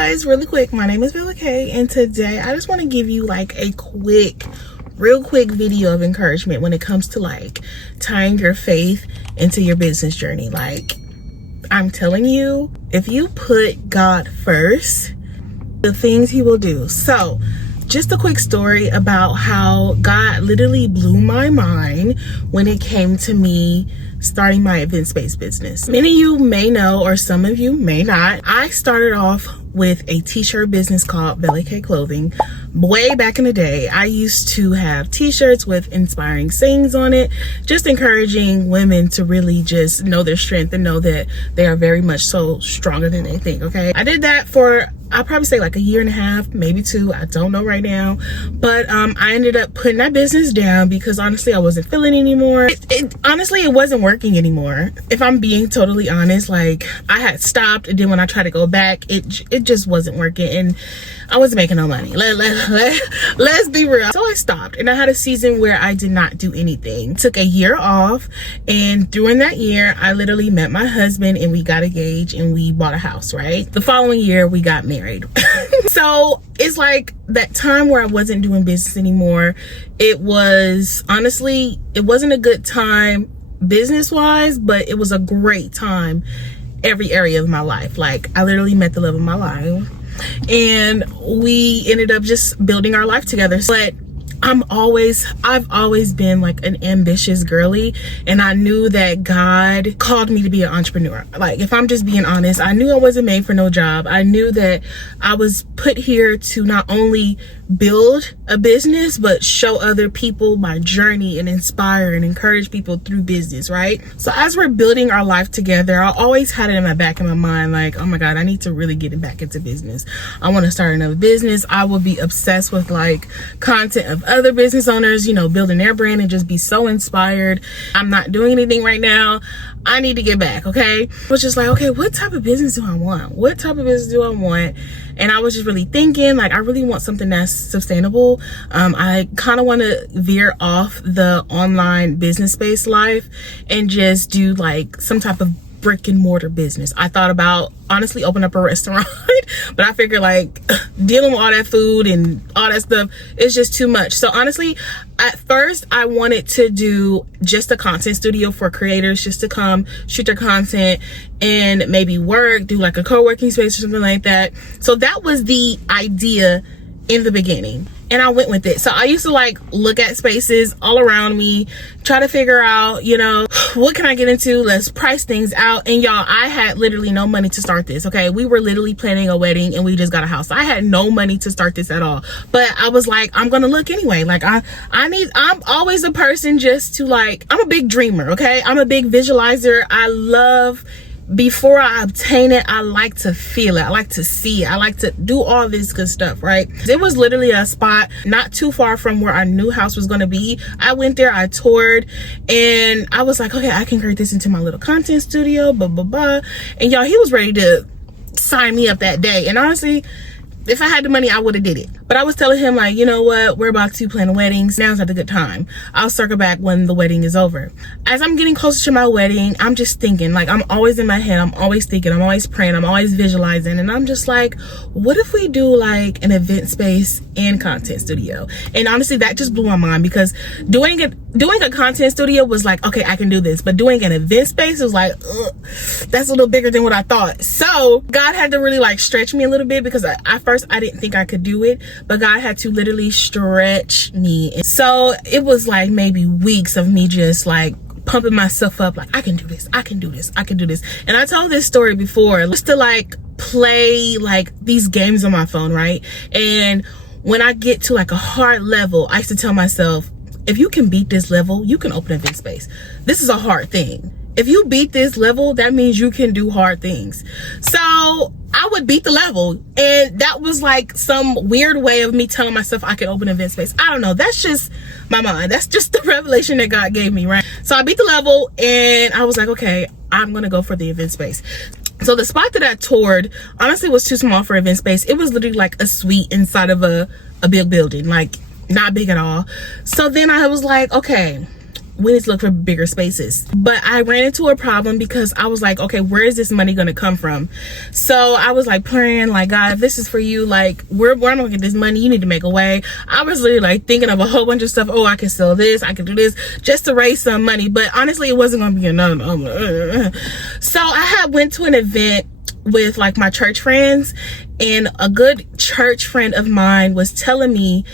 guys, really quick, my name is Vella Cay, and today I just want to give you like a real quick video of encouragement when it comes to like tying your faith into your business journey. Like, I'm telling you, if you put God first, the things he will do. So just a quick story about how God literally blew my mind when it came to me starting my event-based business. Many of you may know, or some of you may not, I started off with a t-shirt business called Vella Cay Clothing. Way back in the day, I used to have t-shirts with inspiring sayings on it, just encouraging women to really just know their strength and know that they are very much so stronger than they think. Okay, I did that for, I'll probably say like a year and a half, maybe two, I don't know right now. But I ended up putting that business down because honestly I wasn't feeling it anymore. Honestly, it wasn't working anymore. If I'm being totally honest, like I had stopped, and then when I tried to go back, it just wasn't working, and I wasn't making no money. Let's be real. So I stopped, and I had a season where I did not do anything. Took a year off, and during that year I literally met my husband and we got engaged and we bought a house, right? The following year we got married. So it's like that time where I wasn't doing business anymore. It was honestly, it wasn't a good time business wise, but it was a great time every area of my life. Like I literally met the love of my life, and we ended up just building our life together. But I've always been like an ambitious girly, and I knew that God called me to be an entrepreneur. Like, if I'm just being honest, I knew I wasn't made for no job. I knew that I was put here to not only build a business, but show other people my journey and inspire and encourage people through business, right? So as we're building our life together, I always had it in my back of my mind, like, oh my God, I need to really get back into business. I want to start another business. I will be obsessed with like content of other business owners, you know, building their brand and just be so inspired. I'm not doing anything right now. I need to get back, okay? I was just like, okay, what type of business do I want? What type of business do I want? And I was just really thinking, like, I really want something that's sustainable. I kind of want to veer off the online business-based life and just do like some type of brick and mortar business. I thought about honestly open up a restaurant, but I figured like dealing with all that food and all that stuff is just too much. So honestly, at first I wanted to do just a content studio for creators, just to come shoot their content and maybe work, do like a co-working space or something like that. So that was the idea in the beginning, and I went with it. So I used to like look at spaces all around me, try to figure out, you know, what can I get into? Let's price things out. And y'all, I had literally no money to start this. Okay, we were literally planning a wedding and we just got a house. I had no money to start this at all, but I was like, I'm gonna look anyway. Like I'm always a person just to like, I'm a big dreamer. Okay, I'm a big visualizer. I love, before I obtain it, I like to feel it. I like to see it. I like to do all this good stuff, right? It was literally a spot not too far from where our new house was going to be. I went there, I toured, and I was like, okay, I can create this into my little content studio, blah, blah, blah. And y'all, he was ready to sign me up that day. And honestly, if I had the money, I would have did it. But I was telling him like, you know what? We're about to plan weddings. Now's not a good time. I'll circle back when the wedding is over. As I'm getting closer to my wedding, I'm just thinking, like, I'm always in my head. I'm always thinking, I'm always praying, I'm always visualizing. And I'm just like, what if we do like an event space and content studio? And honestly, that just blew my mind, because doing a content studio was like, okay, I can do this. But doing an event space was like, ugh, that's a little bigger than what I thought. So God had to really like stretch me a little bit, because at first I didn't think I could do it, but God had to literally stretch me. And so it was like maybe weeks of me just like pumping myself up, like, I can do this, I can do this, I can do this. And I told this story before, just to like play like these games on my phone, right? And when I get to like a hard level, I used to tell myself, if you can beat this level, you can open a event space. This is a hard thing. If you beat this level, that means you can do hard things. So I would beat the level, and that was like some weird way of me telling myself I could open an event space. I don't know, that's just my mind. That's just the revelation that God gave me, right? So I beat the level, and I was like, okay, I'm gonna go for the event space. So the spot that I toured honestly was too small for event space. It was literally like a suite inside of a big building, like not big at all. So then I was like, okay, we need to look for bigger spaces. But I ran into a problem because I was like, okay, where is this money gonna come from? So I was like praying, like, God, if this is for you, like, where am I gonna get this money? You need to make a way. I was literally like thinking of a whole bunch of stuff. Oh, I can sell this, I can do this, just to raise some money. But honestly, it wasn't gonna be enough. So I had went to an event with like my church friends, and a good church friend of mine was telling me,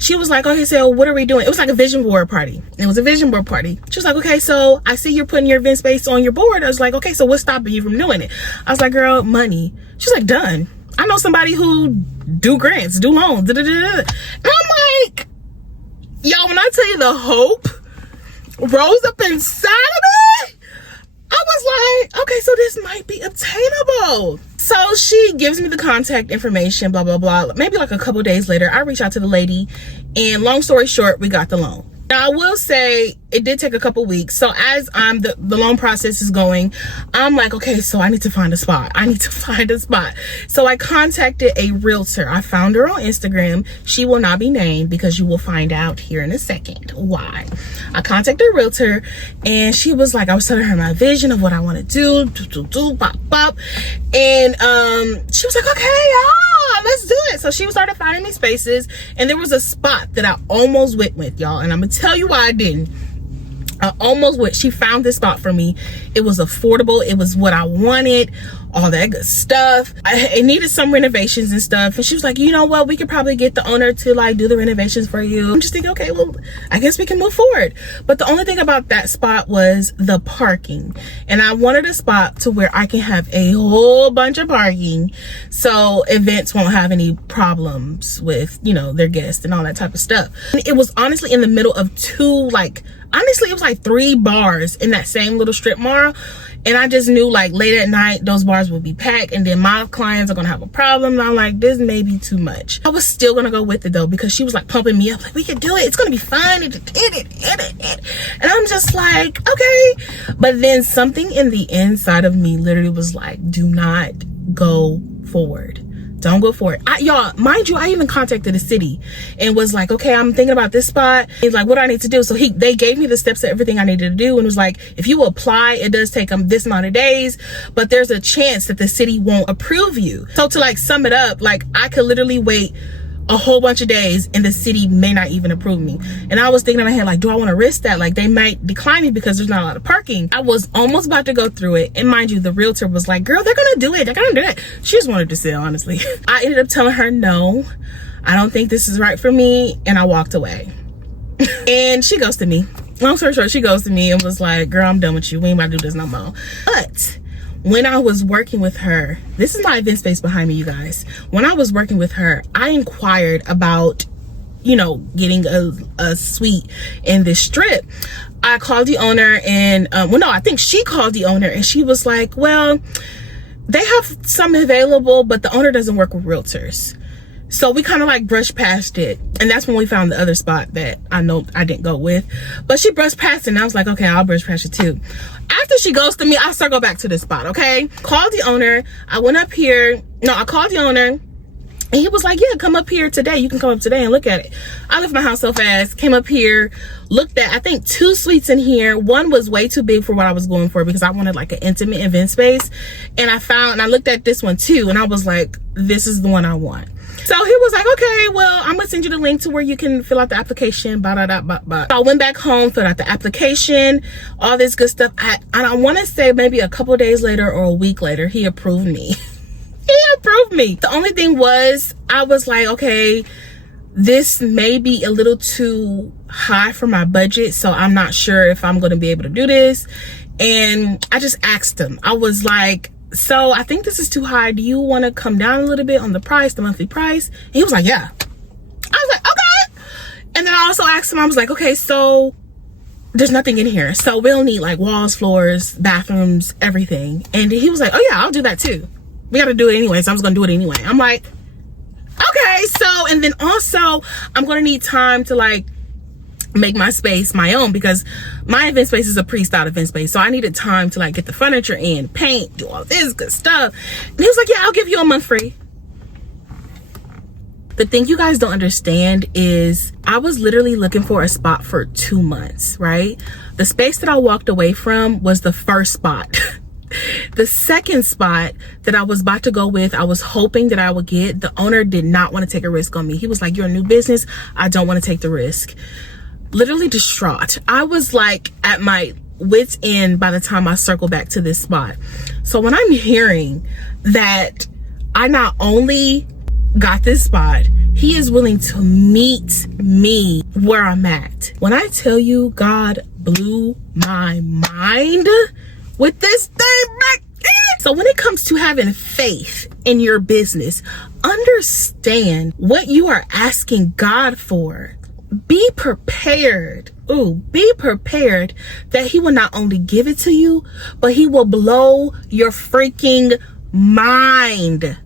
she was like, okay, so what are we doing? It was like a vision board party. It was a vision board party. She was like, okay, so I see you're putting your event space on your board. I was like, okay, so what's stopping you from doing it? I was like, girl, money. She's like, done. I know somebody who do grants, do loans, And I'm like, y'all, when I tell you the hope rose up inside of me, I was like, okay, so this might be obtainable. So she gives me the contact information, blah, blah, blah. Maybe like a couple days later, I reach out to the lady, and long story short, we got the loan. Now, I will say it did take a couple weeks. So as the loan process is going, I'm like, okay, so I need to find a spot. I need to find a spot. So I contacted a realtor. I found her on Instagram. She will not be named because you will find out here in a second why. I contacted a realtor, and she was like, I was telling her my vision of what I want to do, pop, pop. And she was like, okay, let's do it. So she started finding me spaces, and there was a spot that I almost went with, y'all. And I'm gonna tell you why I didn't. I almost went. She found this spot for me. It was affordable. It was what I wanted. All that good stuff. It needed some renovations and stuff. And she was like, you know what? We could probably get the owner to like do the renovations for you. I'm just thinking, okay, well, I guess we can move forward. But the only thing about that spot was the parking. And I wanted a spot to where I can have a whole bunch of parking, so events won't have any problems with, you know, their guests and all that type of stuff. And it was honestly in the middle of two, like, honestly, it was like 3 bars in that same little strip mall. And I just knew like late at night, those bars would be packed, and then my clients are gonna have a problem. And I'm like, this may be too much. I was still gonna go with it though, because she was like pumping me up, like, we can do it. It's gonna be fun. And I'm just like, okay. But then something in the inside of me literally was like, do not go forward. Don't go for it. Y'all, mind you, I even contacted the city and was like, okay, I'm thinking about this spot. He's like, what do I need to do? So they gave me the steps of everything I needed to do, and was like, if you apply, it does take this amount of days, but there's a chance that the city won't approve you. So to like sum it up, like I could literally wait a whole bunch of days and the city may not even approve me. And I was thinking in my head, like, do I want to risk that? Like, they might decline me because there's not a lot of parking. I was almost about to go through it, and mind you, the realtor was like, girl, they're gonna do it, they're gonna do it. She just wanted to sell, honestly. I ended up telling her, no, I don't think this is right for me, and I walked away. And she ghosted me. Long story short, she ghosted me and was like, girl, I'm done with you, we ain't about to do this no more. But when I was working with her, this is my event space behind me, you guys. When I was working with her, I inquired about, you know, getting a suite in this strip. I called the owner, and well, no, I think she called the owner, and she was like, well, they have some available, but the owner doesn't work with realtors. So we kind of like brushed past it, and that's when we found the other spot that I know I didn't go with. But she brushed past it, and I was like, okay, I'll brush past it too. After she ghosted me, I circled back to this spot, okay? Called the owner. I went up here. No, I called the owner, and he was like, yeah, come up here today. You can come up today and look at it. I left my house so fast, came up here, looked at, I think, 2 suites in here. One was way too big for what I was going for because I wanted like an intimate event space. And I looked at this one too, and I was like, this is the one I want. So he was like, okay, well, I'm gonna send you the link to where you can fill out the application, So I went back home, filled out the application, all this good stuff. I want to say maybe a couple days later or a week later, he approved me. He approved me. The only thing was, I was like, okay, this may be a little too high for my budget, so I'm not sure if I'm gonna be able to do this. And I just asked him, I was like, so I think this is too high. Do you want to come down a little bit on the price, the monthly price? And he was like, yeah. I was like, okay. And then I also asked him, I was like, okay, so there's nothing in here. So we'll need like walls, floors, bathrooms, everything. And he was like, oh yeah, I'll do that too. We got to do it anyway, so I'm just going to do it anyway. I'm like, okay. So, and then also I'm going to need time to like make my space my own, because my event space is a pre-styled event space, so I needed time to like get the furniture in, paint, do all this good stuff. And he was like, yeah, I'll give you a month free. The thing you guys don't understand is I was literally looking for a spot for 2 months, right? The space that I walked away from was the first spot. The second spot that I was about to go with, I was hoping that I would get. The owner did not want to take a risk on me. He was like, you're a new business. I don't want to take the risk. Literally distraught. I was like at my wit's end by the time I circled back to this spot. So when I'm hearing that I not only got this spot, he is willing to meet me where I'm at. When I tell you God blew my mind with this thing back then. So when it comes to having faith in your business, understand what you are asking God for. Be prepared. Be prepared that he will not only give it to you, but he will blow your freaking mind.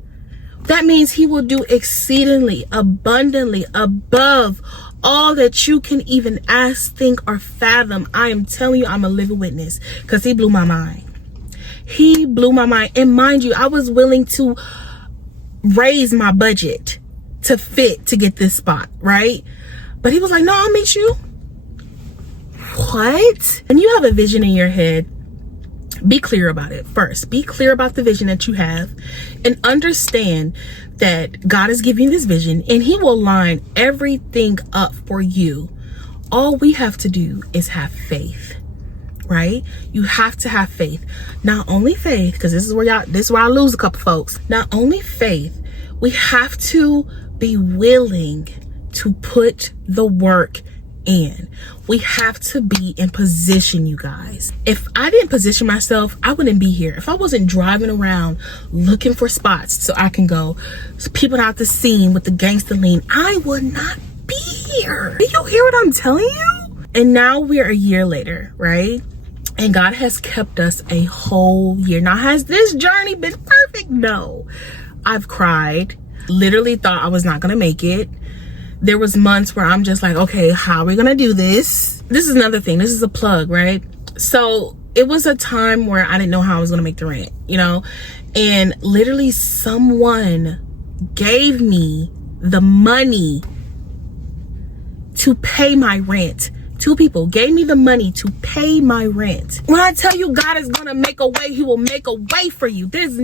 That means he will do exceedingly, abundantly, above all that you can even ask, think, or fathom. I am telling you, I'm a living witness, because he blew my mind. He blew my mind. And mind you, I was willing to raise my budget to fit to get this spot, right? But he was like, no, I'll meet you. What? And you have a vision in your head. Be clear about it first. Be clear about the vision that you have and understand that God is giving you this vision and he will line everything up for you. All we have to do is have faith, right? You have to have faith. Not only faith, because this is where I lose a couple folks. Not only faith, we have to be willing to put the work in. We have to be in position, you guys. If I didn't position myself, I wouldn't be here. If I wasn't driving around looking for spots so I can go peeping out the scene with the gangster lean, I would not be here. Do you hear what I'm telling you? And now we're a year later, right? And God has kept us a whole year. Now, has this journey been perfect? No. I've cried. Literally thought I was not gonna make it. There was months where I'm just like, okay, how are we gonna do this? This is another thing. This is a plug, right? So it was a time where I didn't know how I was gonna make the rent, you know? And literally someone gave me the money to pay my rent. 2 people gave me the money to pay my rent. When I tell you God is gonna make a way, he will make a way for you. There is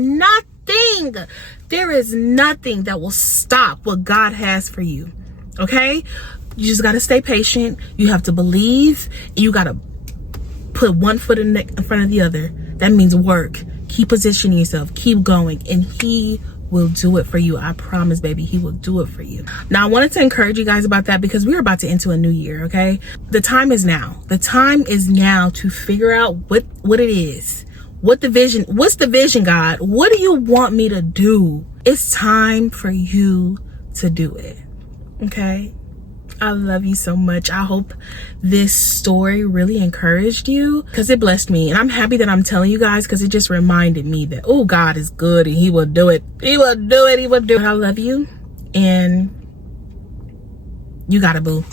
nothing that will stop what God has for you. Okay? You just got to stay patient. You have to believe. You got to put one foot in front of the other. That means work. Keep positioning yourself. Keep going. And he will do it for you. I promise, baby. He will do it for you. Now, I wanted to encourage you guys about that because we're about to enter a new year, okay? The time is now. The time is now to figure out what it is. What's the vision, God? What do you want me to do? It's time for you to do it. Okay? I love you so much. I hope this story really encouraged you because it blessed me. And I'm happy that I'm telling you guys because it just reminded me that, oh, God is good and he will do it. He will do it. He will do it. I love you. And you got it, boo.